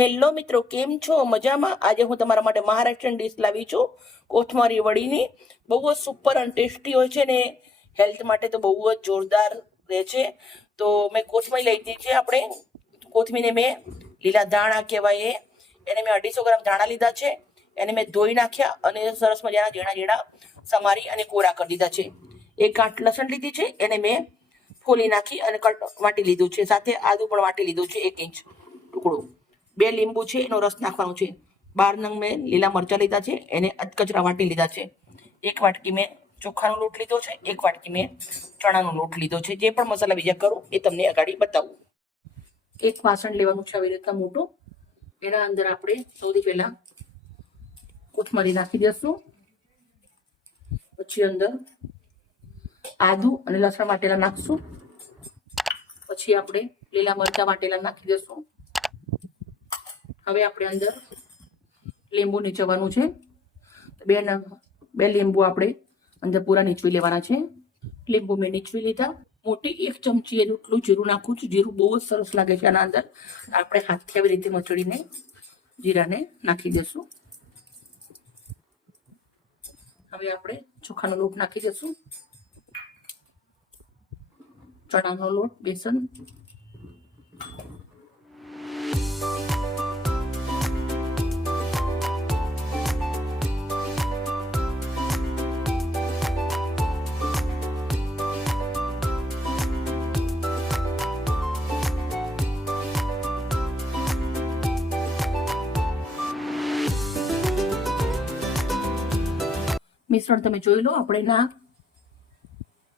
Hello મિત્રો, કેમ છો? મજામાં? આજે હું તમારા માટે મહારાષ્ટ્રીયન ડીશ લાવી છું, કોથમારી વડીની. બહુ જ સુપર અને ટેસ્ટી હોય છે ને, હેલ્થ માટે તો બહુ જ જોરદાર રહે છે. તો મેં કોથમીર લઈ લીધી છે આપણે. કોથમીને મેં લીલા ધાણા કહેવાય એ. એને મેં અઢીસો ગ્રામ ધાણા લીધા છે. એને મેં ધોઈ નાખ્યા અને સરસ મજાના ઝીણા ઝીણા સમારી અને કોરા કરી દીધા છે. એક ગાંઠ લસણ લીધી છે, એને મેં ફોલી નાખી અને કટ વાટી લીધું છે. સાથે આદુ પણ વાટી લીધું છે, એક ઇંચ ટુકડો. બે લીંબુ છે, એનો રસ નાખવાનો છે. બાર નંગ મેં લીલા મરચાં લીધા છે, એને અધકચરા વાટી લીધા છે. એક વાટકી મેં ચોખાનો લોટ લીધો છે, એક વાટકી મેં ચણાનો લોટ લીધો છે. જે પણ મસાલા બીજા કરું, એ તમને અગાડી બતાવું. એક વાસણ લેવાનું છે, આવી રીતના મોટું. એના અંદર આપણે સૌથી પહેલા કોથમરી નાખી દઈશું પછી અંદર આદુ અને લસણ વાટેલા નાખશું. પછી આપણે લીલા મરચાં વાટેલા નાખી દઈશું હવે આપણે અંદર લીંબુ નીચવાનું છે. બે બે લીંબુ આપણે અંદર પૂરા નીચવી લેવાના છે. લીંબુ મેં નીચવી લીધા. મોટી એક ચમચી એટલું જીરું નાખું છું. જીરું બહુ જ સરસ લાગે છે આના અંદર. આપણે હાથથી આવી રીતે મચડીને જીરાને નાખી દઈશું હવે આપણે ચોખાનો લોટ નાખી દઈશું ચણાનો લોટ, બેસન. મિશ્રણ તમે જોઈ લો, આપણે ના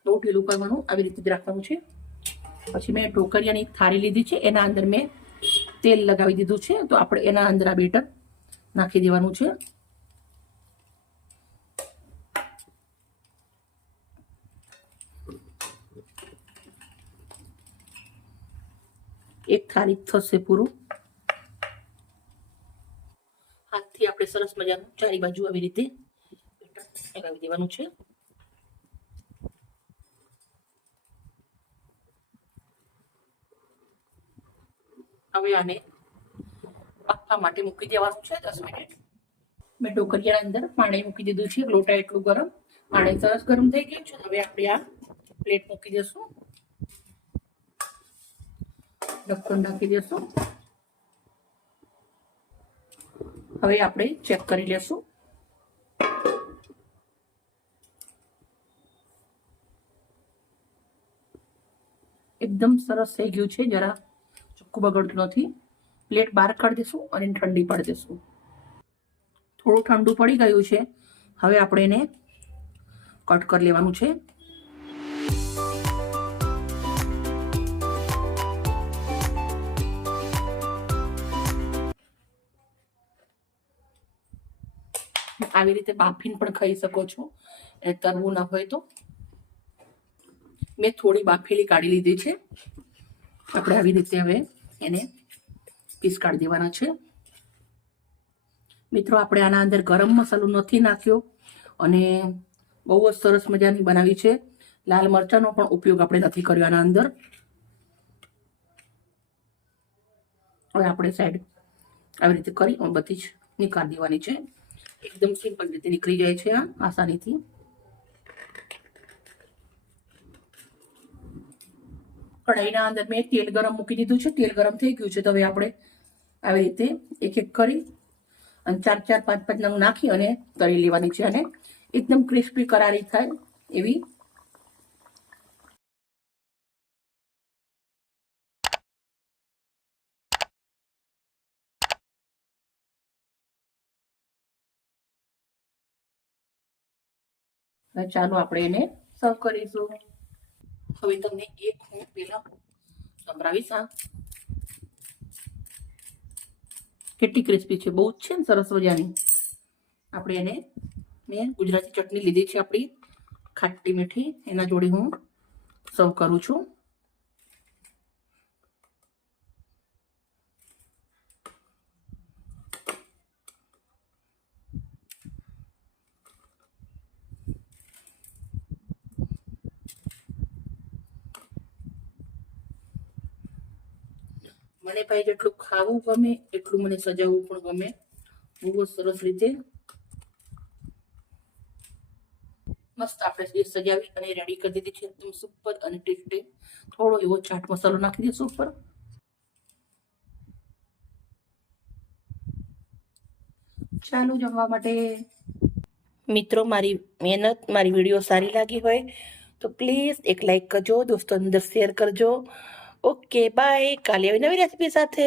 ઢીલું કરવાનું આવી રીતે રાખવાનું છે. પછી મેં ઢોકરિયાની એક થાળી લીધી છે, એના અંદર મેં તેલ લગાવી દીધું છે, તો આપણે એના અંદર આ બેટર નાખી દેવાનું છે. એક થાળી થશે પૂરું. હાથથી આપણે સરસ મજાનું ચારી બાજુ આવી રીતે લગાવી દેવાનું છે હવે આને બાફવા માટે મૂકી દેવાનું છે દસ મિનિટ મેં ઢોકરિયાના અંદર પાણી મૂકી દીધું છે લોટા એટલું ગરમ પાણી સરસ ગરમ થઈ ગયું છે હવે આપણે આ પ્લેટ મૂકી દઈશું ઢક્કન નાખી દઈશું હવે આપણે ચેક કરી લેશું એકદમ સરસ થઈ ગયું છે. જરા ચોખ્ખું બગડતું નથી. પ્લેટ બહાર કાઢી દઈશું અને ઠંડી પાડી દઈશું થોડું ઠંડુ પડી ગયું છે. હવે આપણે એને કટ કરી લેવાનું છે. આવી રીતે બાફીને પણ ખાઈ શકો છો. એ તરવું ના હોય તો. મેં થોડી બાફેલી કાઢી લીધી છે. આપણે આવી રીતે હવે એને પીસ કાઢી દેવાના છે. મિત્રો, આપણે આના અંદર ગરમ મસાલો નથી નાખ્યો અને બહુ જ સરસ મજાની બનાવી છે. લાલ મરચાંનો પણ ઉપયોગ આપણે નથી કર્યો આના અંદર. હવે આપણે સાઈડ આવી રીતે કરી, બધી જ નીકાળી દેવાની છે. એકદમ સિમ્પલ રીતે નીકળી જાય છે આ આસાનીથી. કઢાઈના અંદર મેં તેલ ગરમ મૂકી દીધું છે. તેલ ગરમ થઈ ગયું છે. તો હવે આપણે આવી રીતે એક એક કરી અને ચાર ચાર, પાંચ પાંચ નંગ નાખી અને તળી લેવાની છે અને એકદમ ક્રિસ્પી કરારી થાય એવી ચાલો આપણે એને સર્વ કરીશું. હવે તમને એક હું પેલા સંભળાવીશ આ કેટલી ક્રિસ્પી છે, બહુ જ છે ને સરસ મજાની. આપણે એને મેં ગુજરાતી ચટણી લીધી છે આપણી ખાટી મીઠી, એના જોડે હું સર્વ કરું છું. મને ભાઈ જેટલું ખાવું ગમે, એટલું મને સજાવવું પણ ગમે. બહુ સરસ રીતે મસ્ત આપણે ડીશ સજાવી અને રેડી કરી દીધી છે. એકદમ સુપર અને ટેસ્ટી થોડો એવો ચાટ મસાલો નાખી દઈશું ઉપર. ચાલુ જમવા માટે મિત્રો, મારી મહેનત, મારી વીડિયો સારી લાગી હોય તો પ્લીઝ એક લાઈક કરજો, દોસ્તો અંદર શેર કરજો. ઓકે બાય કાલે આવી નવી રેસીપી સાથે